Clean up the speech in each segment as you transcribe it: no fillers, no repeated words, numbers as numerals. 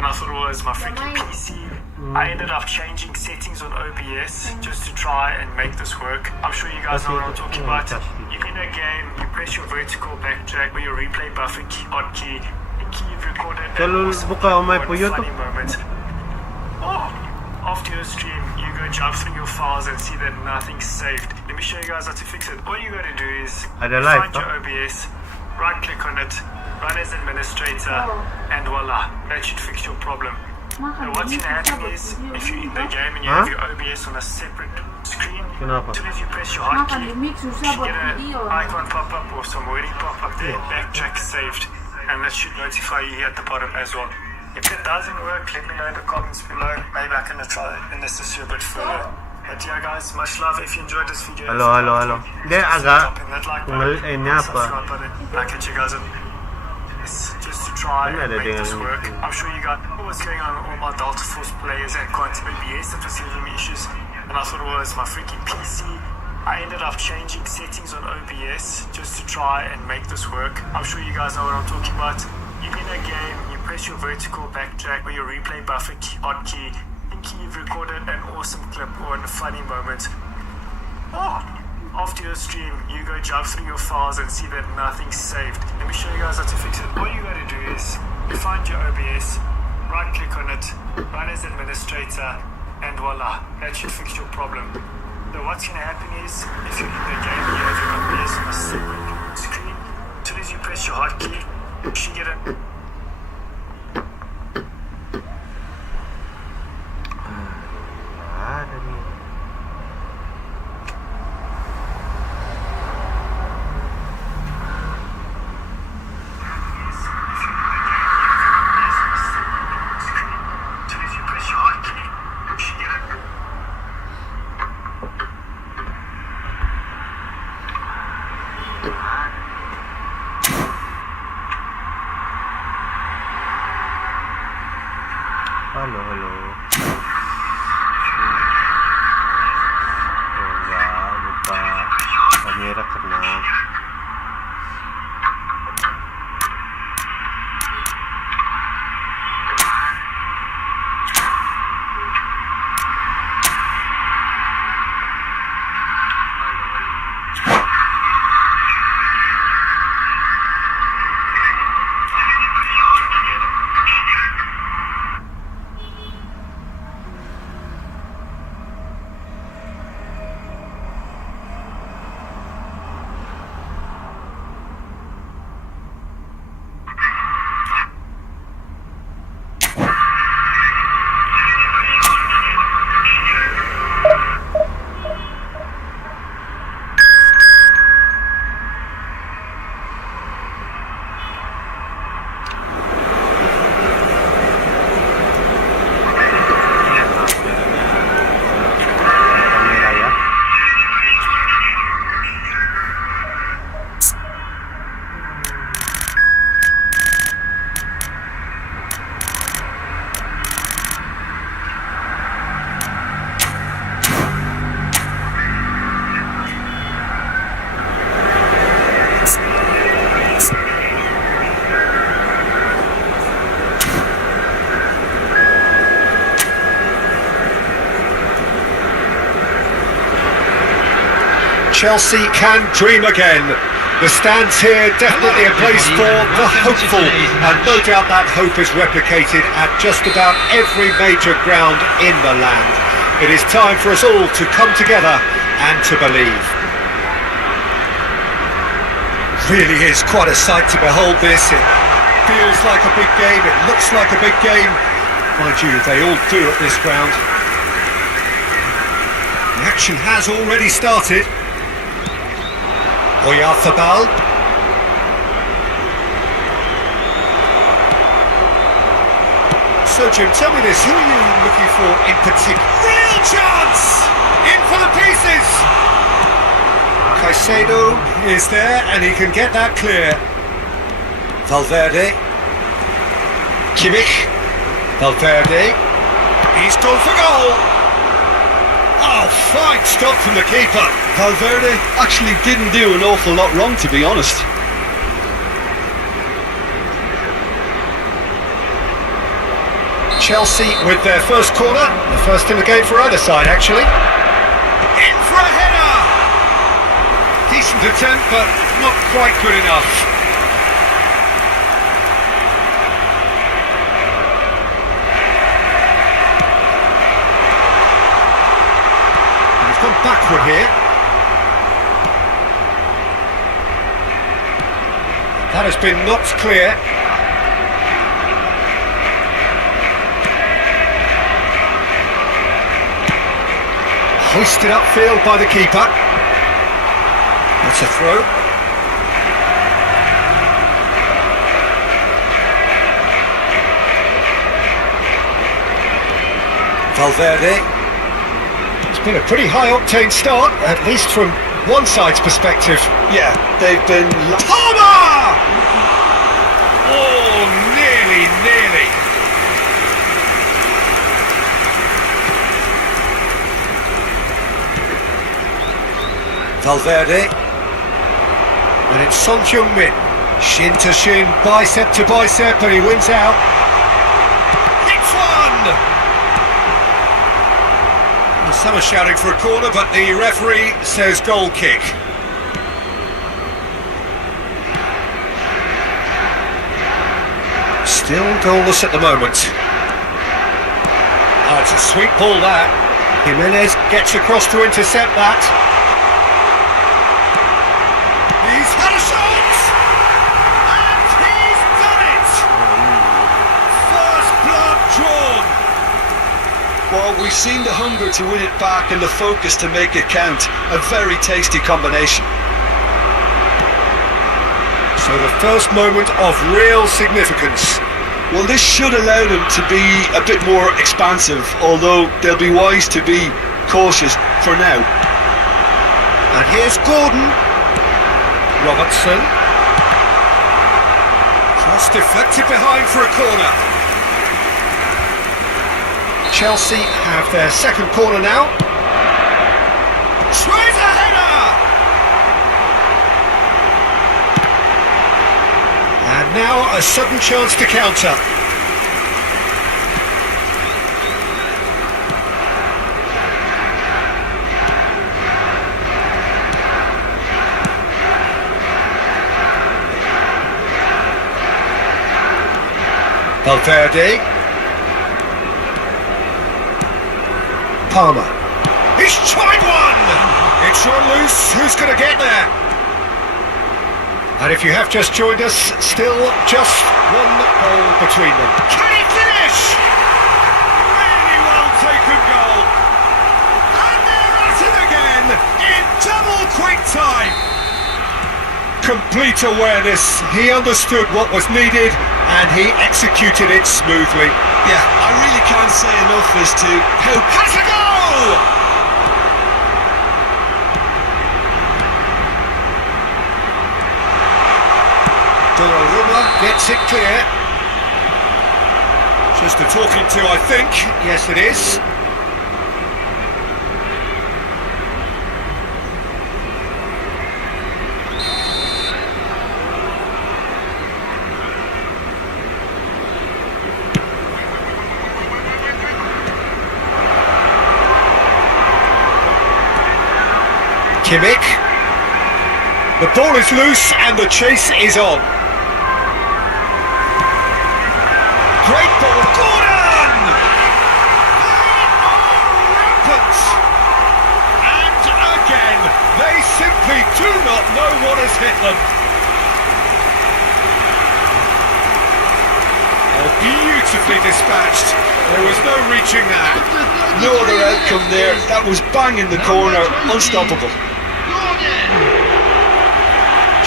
and I thought it was my freaking PC. I ended up changing settings on OBS just to try and make this work. I'm sure you guys know what I'm talking about. You're in a game, you press your vertical backtrack or your replay buffer key, hotkey, the key you've recorded, and funny moment. After your stream, you go jump through your files and see that nothing's saved. Let me show you guys how to fix it. All you gotta do is find your OBS, right click on it, run as administrator, and voila, that should fix your problem. Now what's going to happen is, if you're in the game and you have your OBS on a separate screen, as soon as you press your hotkey, you should get an icon pop up or some wording pop up there, backtrack saved, and that should notify you at the bottom as well. If it doesn't work, let me know in the comments below. Maybe I can try and assist you a bit further. But yeah guys, much love. If you enjoyed this video, Halo. Dia agak ini apa? I'll catch you guys in. Just to try and make this work. I'm sure you got what's going on with all my Delta Force players and quantum OBS that was giving me issues, and I thought it was my freaking PC. I ended up changing settings on OBS just to try and make this work. I'm sure you guys know what I'm talking about. You're in a game, you press your vertical backtrack or your replay buffer key, hotkey, thinking you've recorded an awesome clip or a funny moment. After your stream, you go jump through your files and see that nothing's saved. Let me show you guys how to fix it. All you gotta do is find your OBS, right click on it, run as administrator, and voila, that should fix your problem. So what's gonna happen is, if you're in the game and you have your OBS on a separate screen, as soon as you press your hotkey, you should get it. Halo. Lupa kamera kena. Chelsea can dream again. The stands here definitely a place for the hopeful, and no doubt that hope is replicated at just about every major ground in the land. It is time for us all to come together and to believe. Really is quite a sight to behold this. It feels like a big game, it looks like a big game. Mind you, they all do at this ground. The action has already started. Oyarzabal. So Jim, tell me this, who are you looking for in particular? Real chance! In for the pieces! Caicedo is there and he can get that clear. Valverde. Kimmich. Valverde. He's gone for goal! Oh, fine stop from the keeper. Valverde actually didn't do an awful lot wrong, to be honest. Chelsea with their first corner, the first in the game for either side actually. In for a header! Decent attempt, but not quite good enough. And he's gone backward here. That has been knocked clear. Hoisted upfield by the keeper. That's a throw. Valverde. It's been a pretty high-octane start, at least from one side's perspective. Yeah, they've been... Palmer! Oh, nearly. Valverde. And it's Son Heung-min. Shin to shin, bicep to bicep, and he wins out. Hits one! Well, some are shouting for a corner, but the referee says goal kick. Still goalless at the moment. Oh, it's a sweet ball that. Jimenez gets across to intercept that. He's had a shot! And he's done it! First blood drawn. Well, we've seen the hunger to win it back and the focus to make it count. A very tasty combination. So the first moment of real significance. Well, this should allow them to be a bit more expansive, although they'll be wise to be cautious for now. And here's Gordon. Robertson. Cross deflected behind for a corner. Chelsea have their second corner now. Tries a header! And now a sudden chance to counter. Valverde. Palmer. He's tried one! It's run loose. Who's going to get there? And if you have just joined us, still just one goal between them. Can he finish? Really well taken goal. And they're at it again in double quick time. Complete awareness. He understood what was needed and he executed it smoothly. Yeah, I really can't say enough as to how... Has a goal! Donnarumma gets it clear. Just a talking to, I think. Yes, it is. Kimmich. The ball is loose and the chase is on. Great ball, Gordon! They are rampant! And again, they simply do not know what has hit them. Oh, beautifully dispatched. There was no reaching that. No other outcome there. That was bang in the corner, unstoppable.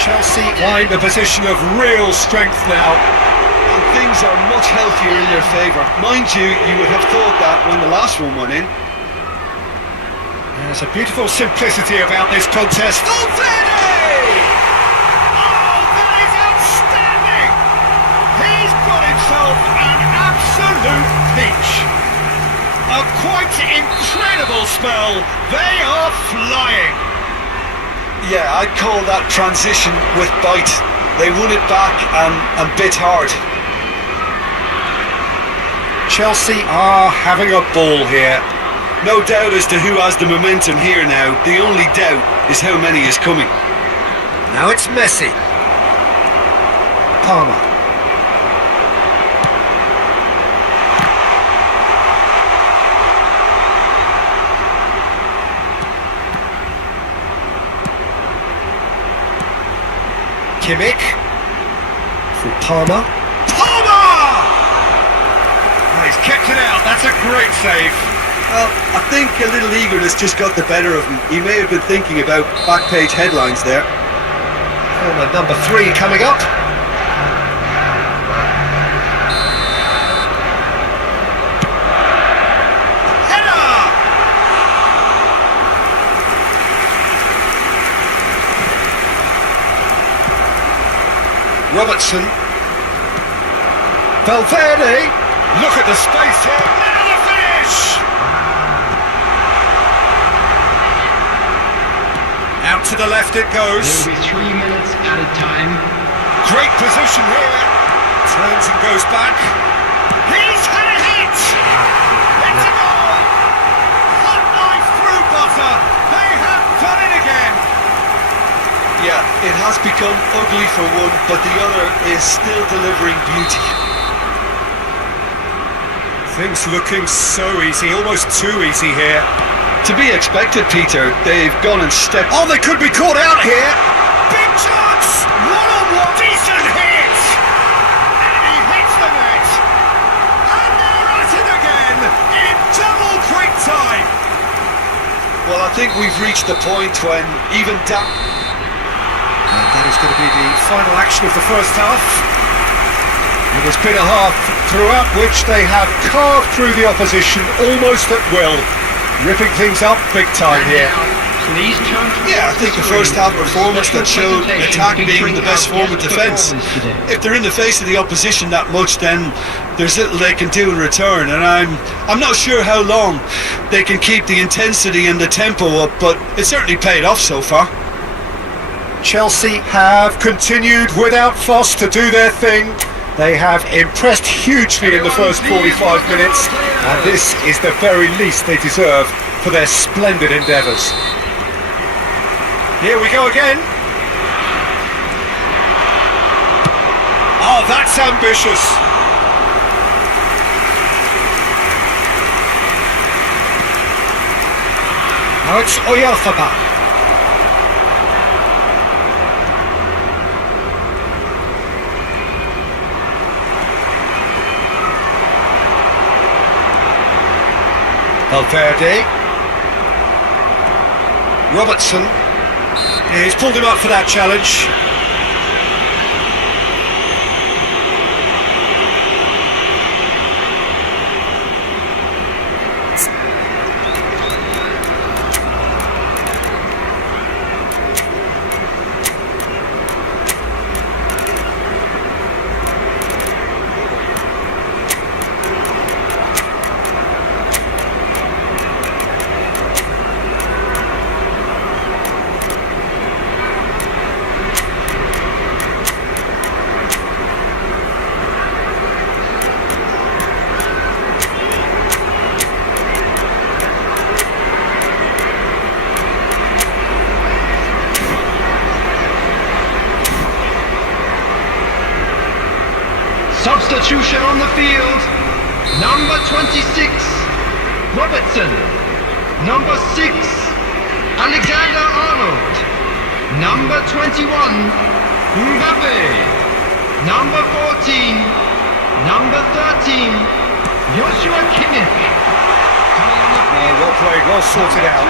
Chelsea find a position of real strength now. And things are much healthier in their favour. Mind you, you would have thought that when the last one went in. There's a beautiful simplicity about this contest. Valverde! Oh, that is outstanding! He's got himself an absolute peach. A quite incredible spell. They are flying. Yeah, I'd call that transition with bite. They won it back and bit hard. Chelsea are having a ball here. No doubt as to who has the momentum here now. The only doubt is how many is coming. Now it's Messi. Palmer. Kimmich. For Palmer. He's kept it out. That's a great save. Well, I think a little eagerness just got the better of him. He may have been thinking about back page headlines there. Corner number 3 coming up. Header! Robertson. Valverde. Look at the space here. Now the finish! Out to the left it goes. There will be 3 minutes at a time. Great position here. Turns and goes back. He's had a hit! It's a goal! Hot knife through butter. They have done it again. Yeah, it has become ugly for one, but the other is still delivering beauty. Things looking so easy, almost too easy here. To be expected, Peter. They've gone and stepped. Oh, they could be caught out here. Big chance! One-on-one, decent hit! And he hits the net. And they're at it again in double quick time. Well, I think we've reached the point when even down. And that is going to be the final action of the first half. It has been a half throughout which they have carved through the opposition almost at will, ripping things up big time here. Please turn to Yeah, I think the first half performance that showed attack being the best form of defence. If they're in the face of the opposition that much, then there's little they can do in return, and I'm not sure how long they can keep the intensity and the tempo up, but it's certainly paid off so far. Chelsea have continued without fuss to do their thing. They have impressed hugely in the first 45 minutes, and this is the very least they deserve for their splendid endeavours. Here we go again. Oh, that's ambitious. Now it's Oyalfaba. Valverde. Robertson. Yeah, he's pulled him up for that challenge. Substitution on the field. Number 26, Robertson. Number 6, Alexander-Arnold. Number 21, Mbappe. Number 14, number 13, Joshua Kimmich. Well played, well sorted out.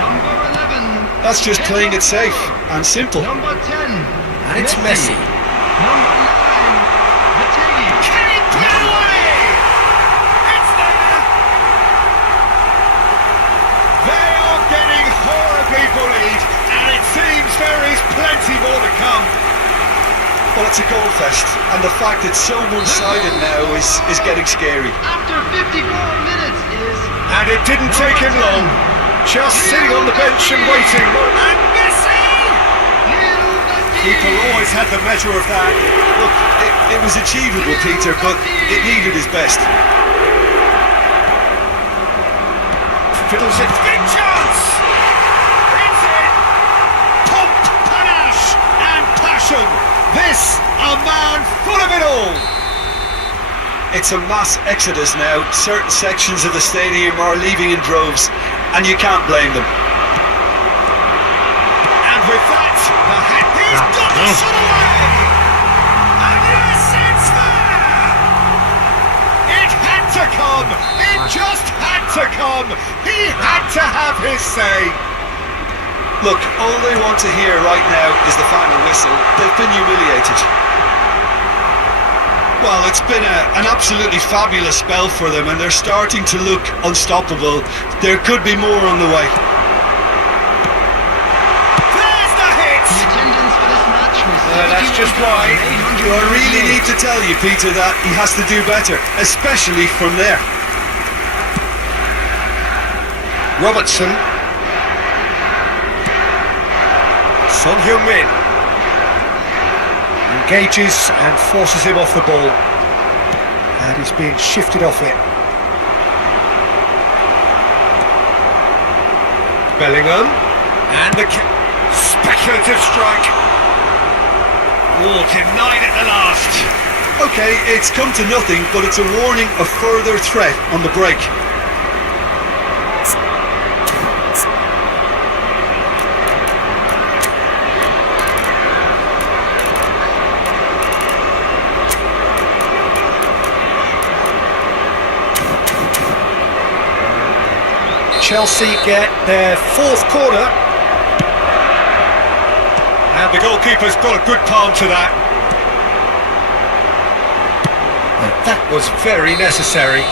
Number 11. That's just playing it safe and simple. Number 10. And it's Messi. Number 9. Can he put it away? It's there! They are getting horribly bullied, and it seems there is plenty more to come. Well, it's a goal fest, and the fact it's so one-sided now is getting scary. After 54 minutes is... And it didn't take him long. Just sitting on the bench and waiting. And Messi! Keeper always had the measure of that. Look, it was was achievable, Peter, but it needed his best. Fiddles it. Big chance! It's it! Pump, panache and passion. This, a man full of it all. It's a mass exodus now. Certain sections of the stadium are leaving in droves, and you can't blame them. And with that, the hat. He's got the shot away! And yes, it's there! It had to come! It just had to come! He had to have his say! Look, all they want to hear right now is the final whistle. They've been humiliated. Well, it's been an absolutely fabulous spell for them, and they're starting to look unstoppable. There could be more on the way. There's the hit! The attendance for this match was That's just why I really need to tell you, Peter, that he has to do better, especially from there. Robertson. Son Heung-min engages and forces him off the ball, and he's being shifted off it. Bellingham and the speculative strike. Oh, denied at the last. Okay, it's come to nothing, but it's a warning of further threat on the break. Chelsea get their fourth corner, and the goalkeeper's got a good palm to that. And that was very necessary.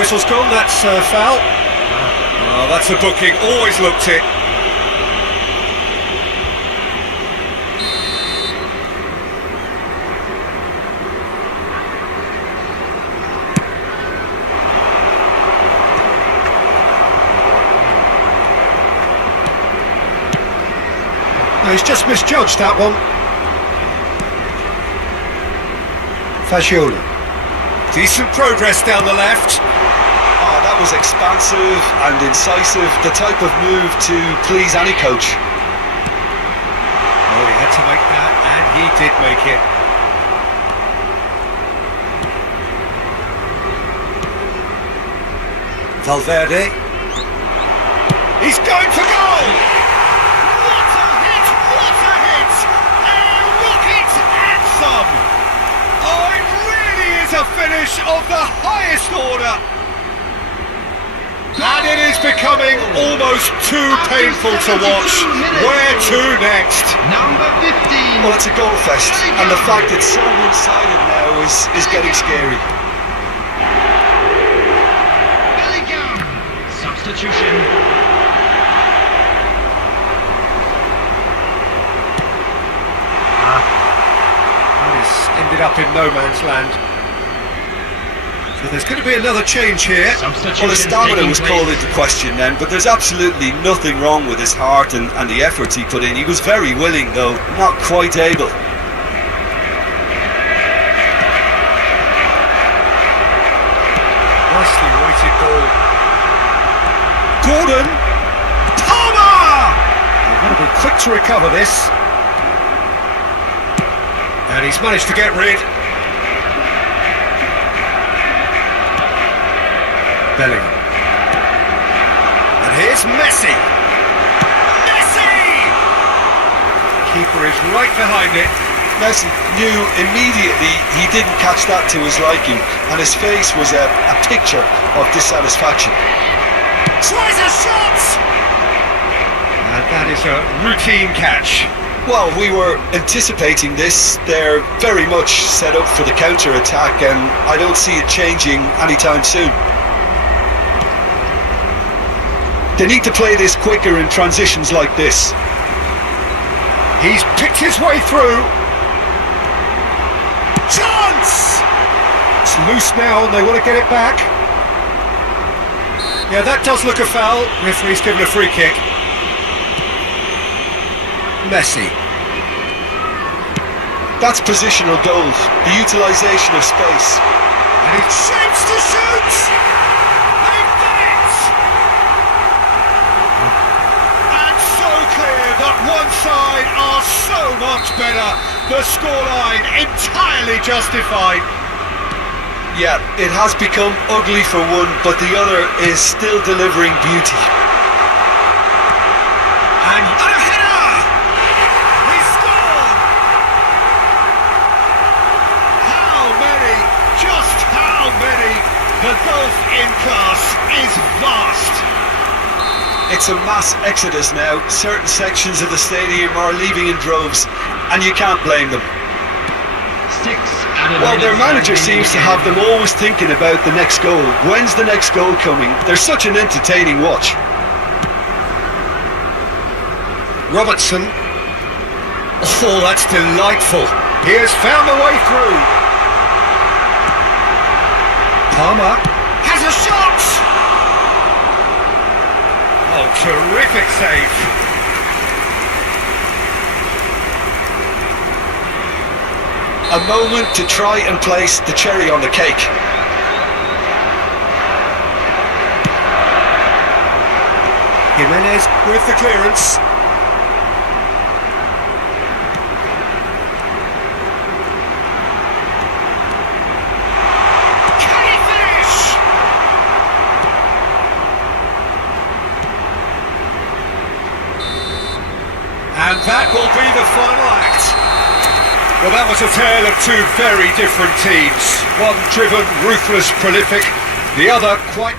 Whistle's gone, that's a foul. Oh, that's a booking, always looked it. He's just misjudged that one. Fagioli. Decent progress down the left. Oh, that was expansive and incisive, the type of move to please any coach. Oh, he had to make that, and he did make it. Valverde. He's going for goal! Oh, it really is a finish of the highest order. And it is becoming almost too painful to watch. Where to next? Number 15. Well, it's a goal fest, and the fact it's so one-sided now is getting scary. Bellingham. Substitution. Ended up in no man's land. So there's going to be another change here. Well, his stamina was called into question then, but there's absolutely nothing wrong with his heart and the efforts he put in. He was very willing, though not quite able. Nicely weighted ball. Gordon. Palmer! They've got to be quick to recover this. And he's managed to get rid. Bellingham. And here's Messi. Messi! Keeper is right behind it. Messi knew immediately he didn't catch that to his liking, and his face was a picture of dissatisfaction. Tries a shot! And that is a routine catch. Well, we were anticipating this. They're very much set up for the counter-attack, and I don't see it changing anytime soon. They need to play this quicker in transitions like this. He's picked his way through. Chance! It's loose now, and they want to get it back. Yeah, that does look a foul. Referee's given a free kick. Messi. That's positional goals, the utilisation of space. And he shapes to shoot! They've done it! And so clear that one side are so much better. The scoreline entirely justified. Yeah, it has become ugly for one, but the other is still delivering beauty. And a header! He scored! How many? Just how many? The gulf in class is vast. It's a mass exodus now. Certain sections of the stadium are leaving in droves, and you can't blame them. Well, their manager seems to have them always thinking about the next goal. When's the next goal coming? They're such an entertaining watch. Robertson. Oh, that's delightful. He has found a way through. Palmer has a shot. Oh, terrific save. A moment to try and place the cherry on the cake. Jimenez with the clearance. Can he finish? And that will be the final act. Well, that was a tale of two very different teams. One driven, ruthless, prolific. The other quite...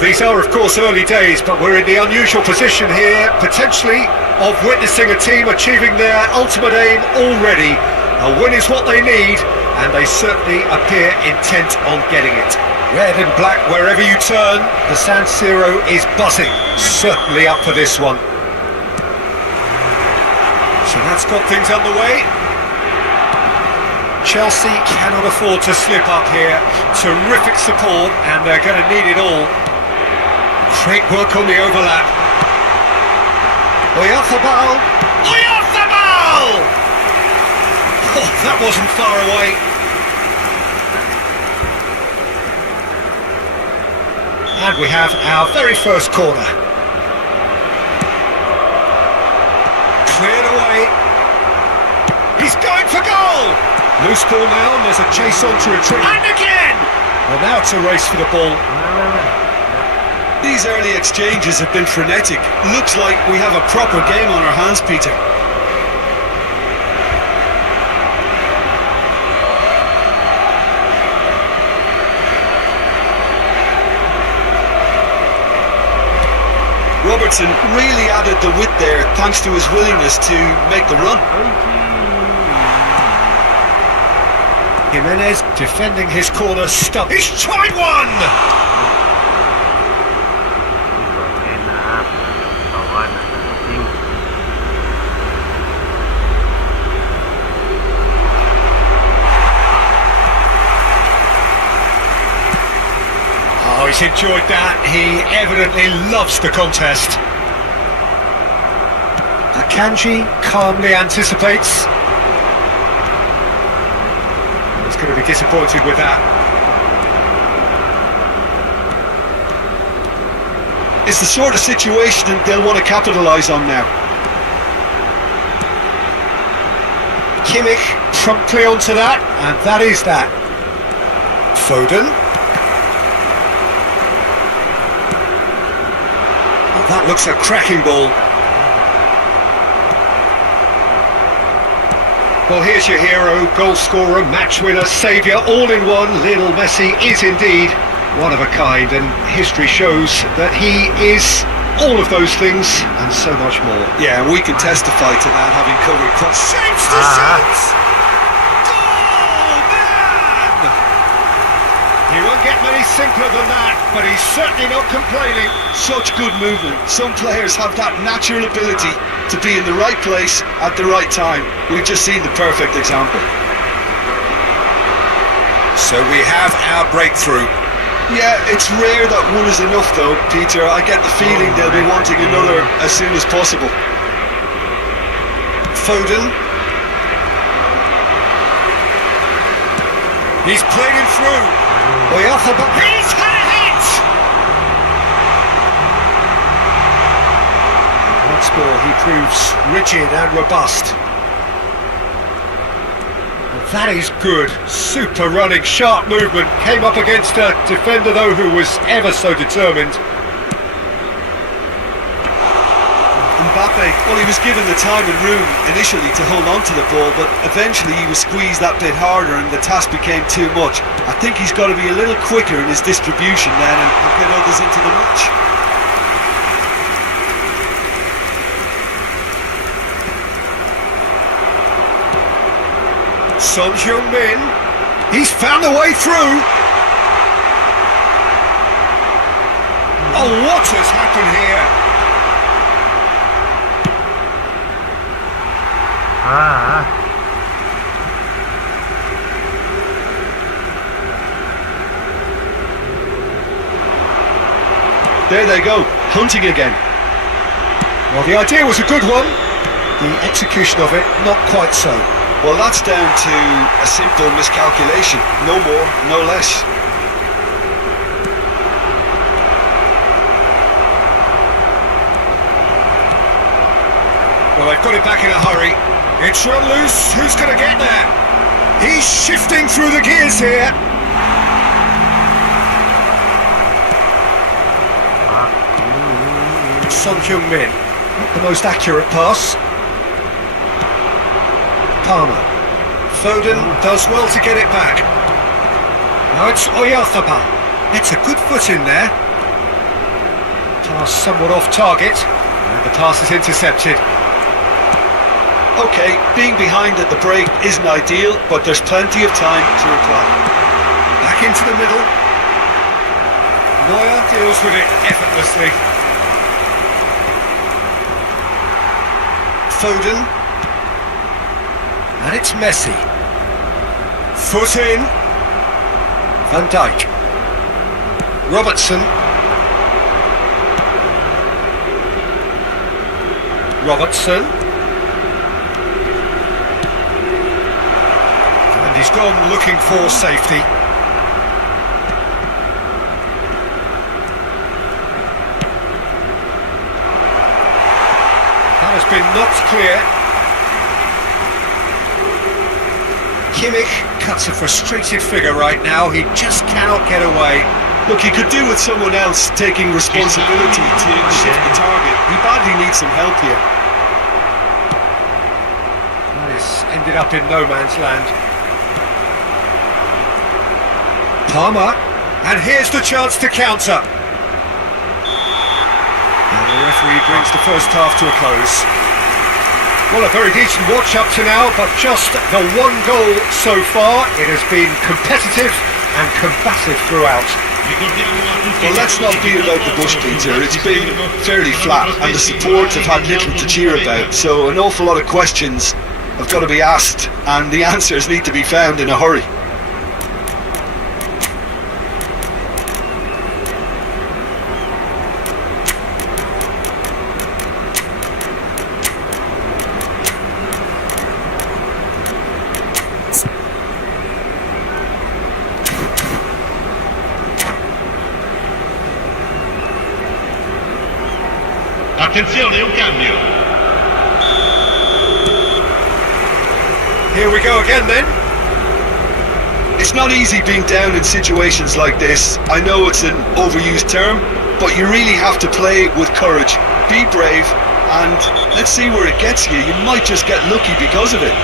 these are of course early days, but we're in the unusual position here, potentially, of witnessing a team achieving their ultimate aim already. A win is what they need, and they certainly appear intent on getting it. Red and black wherever you turn, the San Siro is buzzing. Certainly up for this one. So that's got things underway. Chelsea cannot afford to slip up here. Terrific support, and they're going to need it all. Great work on the overlap. Oyarzabal! Oyarzabal! Oh, that wasn't far away. And we have our very first corner. Cleared away. He's going for goal! Loose ball now, and there's a chase on to retrieve. And again! Well, now it's a race for the ball. These early exchanges have been frenetic. Looks like we have a proper game on our hands, Peter. Robertson really added the width there thanks to his willingness to make the run. Jimenez defending his corner stop. He's tried one! Oh, he's enjoyed that. He evidently loves the contest. Akanji calmly anticipates. He's going to be disappointed with that. It's the sort of situation they'll want to capitalise on now. Kimmich promptly onto that, and that is that. Foden. Oh, that looks a cracking ball. Well, here's your hero, goal scorer, match winner, saviour, all in one. Lionel Messi is indeed one of a kind, and history shows that he is all of those things and so much more. Yeah, we can testify to that, having covered cross. Saves the shots! Goal, man! He won't get many simpler than that, but he's certainly not complaining. Such good movement. Some players have that natural ability to be in the right place at the right time. We've just seen the perfect example. So we have our breakthrough. Yeah, it's rare that one is enough though, Peter. I get the feeling they'll be wanting another as soon as possible. Foden. He's played him through. Oyarzabal. He's had a hit! Once more, he proves rigid and robust. And that is good. Super running, sharp movement. Came up against a defender, though, who was ever so determined. Mbappe, well, he was given the time and room initially to hold on to the ball, but eventually he was squeezed that bit harder and the task became too much. I think he's got to be a little quicker in his distribution then and get others into the match. Son Heung-min, he's found a way through. Oh, what has happened here? There they go, hunting again. Well, the idea was a good one. The execution of it, not quite so. Well, that's down to a simple miscalculation. No more, no less. Well, they've got it back in a hurry. It's run loose. Who's going to get there? He's shifting through the gears here. Son Heung-min, not the most accurate pass. Palmer. Foden does well to get it back. Now it's Oyarzabal. It's a good foot in there. Pass somewhat off target, and the pass is intercepted. Okay, being behind at the break isn't ideal, but there's plenty of time to reply. Back into the middle. Neuer deals with it effortlessly. Foden. And it's Messi. Foot in. Van Dijk. Robertson. Robertson. And he's gone looking for safety. That has been knocked clear. Kimmich cuts a frustrated figure right now. He just cannot get away. Look, he could do with someone else taking responsibility to shift the target. He badly needs some help here. That is ended up in no man's land. Palmer, and here's the chance to counter. And the referee brings the first half to a close. Well, a very decent watch up to now, but just the one goal so far. It has been competitive and combative throughout. Well, let's not beat about the bush, Peter. It's been fairly flat, and the support have had little to cheer about. So an awful lot of questions have got to be asked, and the answers need to be found in a hurry. Attenzione, un cambio. Here we go again then. It's not easy being down in situations like this. I know it's an overused term, but you really have to play with courage. Be brave, and let's see where it gets you. You might just get lucky because of it.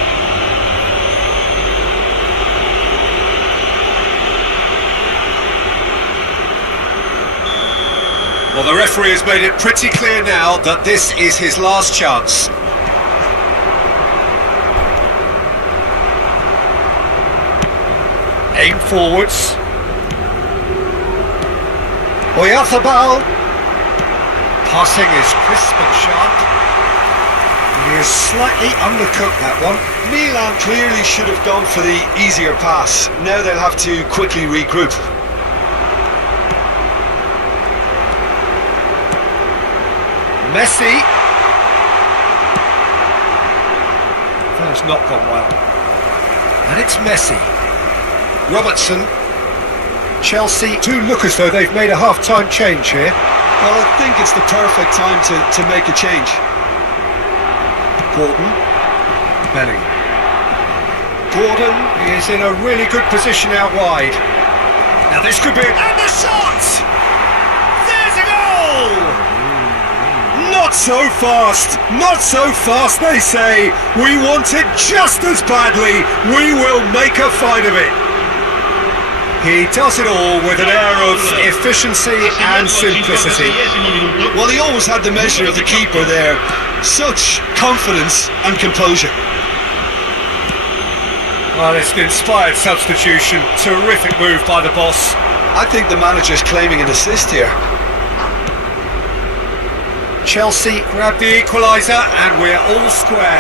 Well, the referee has made it pretty clear now that this is his last chance. Aim forwards. Oyarzabal. Passing is crisp and sharp. He is slightly undercooked, that one. Milan clearly should have gone for the easier pass. Now they'll have to quickly regroup. Messi. That has not gone well. And it's Messi. Robertson. Chelsea do look as though they've made a half-time change here. Well, I think it's the perfect time to make a change. Gordon. Belling. Gordon is in a really good position out wide. Now this could be... And the shot! There's a goal! Not so fast, not so fast, they say. We want it just as badly. We will make a fight of it. He does it all with an air of efficiency and simplicity. Well, he always had the measure of the keeper there. Such confidence and composure. Well, it's an inspired substitution. Terrific move by the boss. I think the manager's claiming an assist here. Chelsea grab the equaliser and we're all square.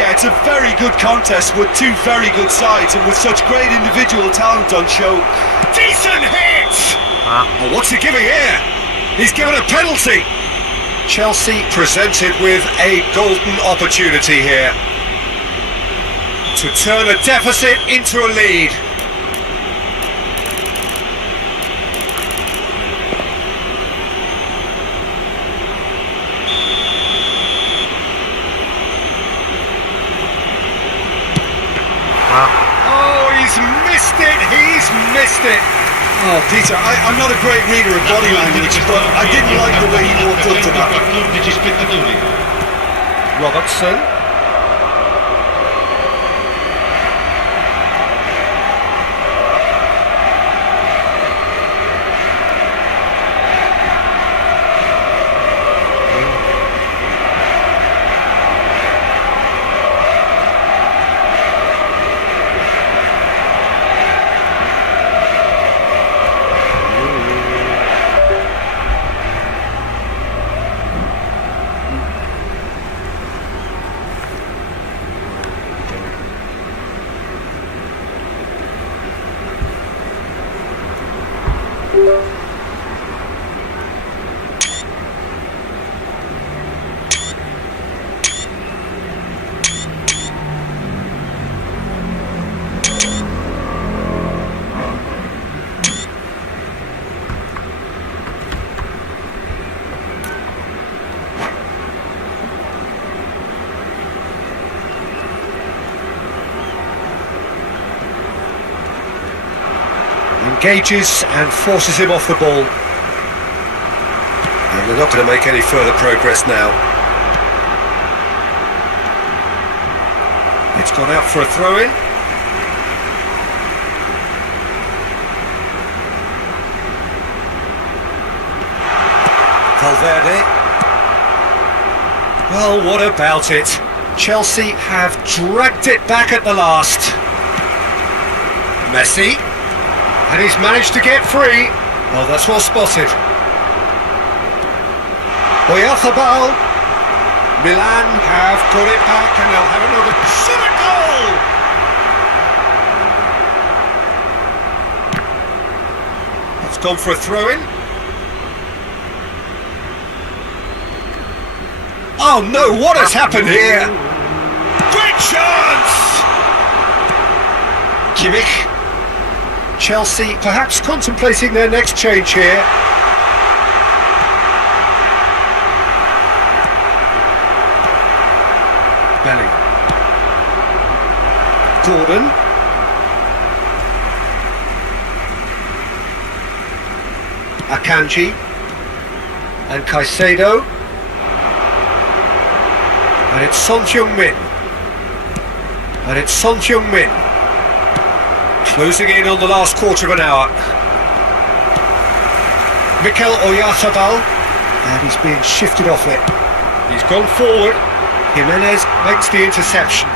Yeah, it's a very good contest with two very good sides and with such great individual talent on show. Decent hit! Oh, what's he giving here? He's given a penalty. Chelsea presented with a golden opportunity here to turn a deficit into a lead. He's missed it. Oh, Peter, I'm not a great reader of body language, but I didn't like the way he walked up to that. Robertson. Engages and forces him off the ball. And they're not going to make any further progress now. It's gone out for a throw-in. Valverde. Well, what about it? Chelsea have dragged it back at the last. Messi. And he's managed to get free. Oh, that's well spotted. Oyarzabal. Milan have got it back and they'll have another shot at goal. It's gone for a throw-in. Oh no, what has happened here? Great chance! Kimmich. Chelsea perhaps contemplating their next change here. Bellingham. Gordon. Akanji. And Caicedo. And it's Son Heung-min. And it's Son Heung-min. Closing in on the last quarter of an hour. Mikel Oyarzabal. And he's being shifted off it. He's gone forward. Jimenez makes the interception.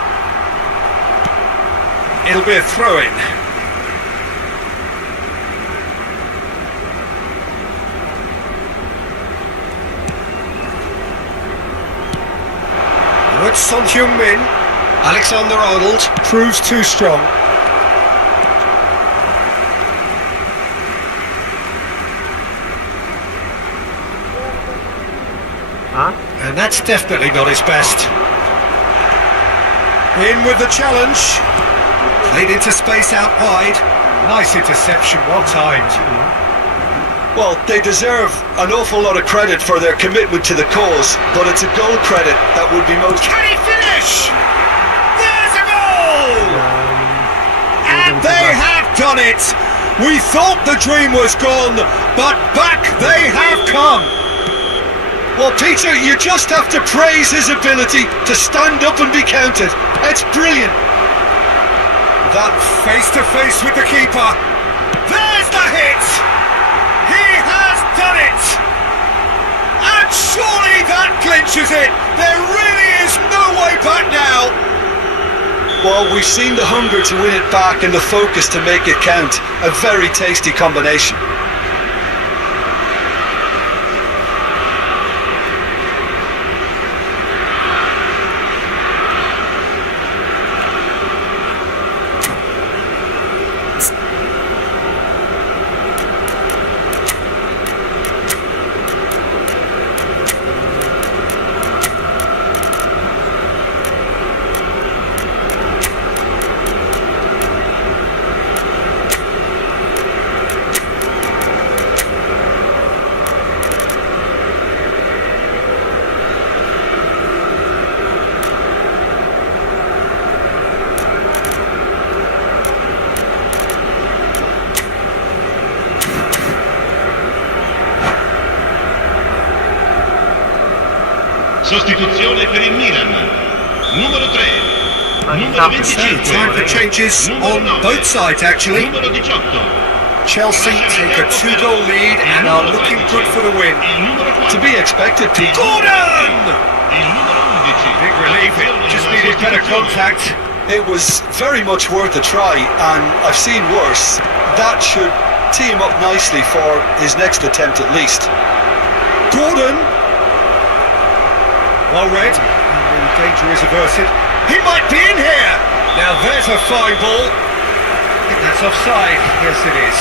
It'll be a throw-in. Now it's Son Heung-min. Alexander-Arnold proves too strong. And that's definitely not his best. In with the challenge. Played into space out wide. Nice interception, well timed. Well, they deserve an awful lot of credit for their commitment to the cause, but it's a goal credit that would be most... Can he finish? There's a goal! And they have done it! We thought the dream was gone, but back they have come! Well, Peter, you just have to praise his ability to stand up and be counted. It's brilliant. That face-to-face with the keeper. There's the hit! He has done it! And surely that clinches it! There really is no way back now! Well, we've seen the hunger to win it back and the focus to make it count. A very tasty combination. Sostituzione per il Milan. Numero 3. Numero 25. Time for changes on both sides, actually. Numero 18. Chelsea take a 2-goal lead and are looking good for the win. To be expected, Pete. Gordon! Il numero 11. Big relief, it just needed better contact. It was very much worth a try, and I've seen worse. That should tee him up nicely for his next attempt at least. Gordon! Well read, and the danger is averted. He might be in here! Now there's a fine ball. I think that's offside. Yes, it is.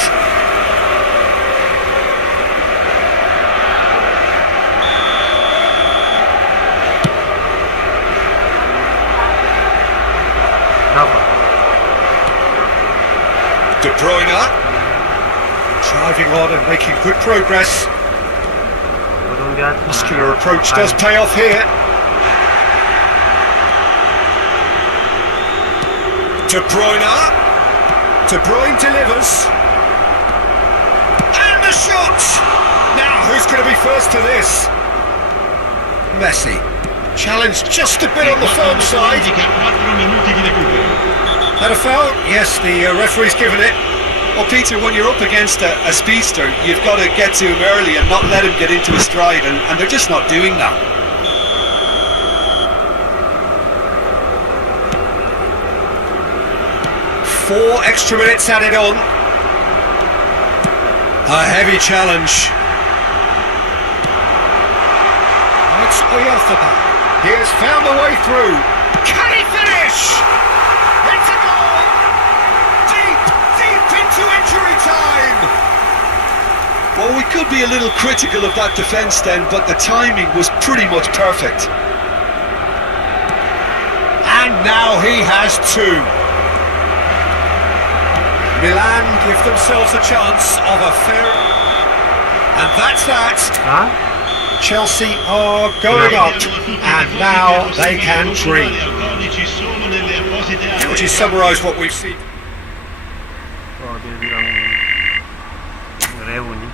De Bruyne. Driving on and making good progress. Tulong dyan. Muscular approach does pay off here. De Bruyne. De Bruyne delivers. And the shot! Now, who's going to be first to this? Messi. Challenged just a bit on the firm side. 4 minuti di recupero. Had a foul? Yes, the referee's given it. Well, Peter, when you're up against a speedster, you've got to get to him early and not let him get into his stride, and they're just not doing that. Four extra minutes added on. A heavy challenge. It's Oyarzabal. He has found a way through. Can he finish? It's a goal! Deep into injury time! Well, we could be a little critical of that defence then, but the timing was pretty much perfect. And now he has two. Milan give themselves a chance of a fair... And that's that. Ha? Chelsea are going up, and now they can dream. Would you summarise what we've seen? Oh, dia bilang reuni.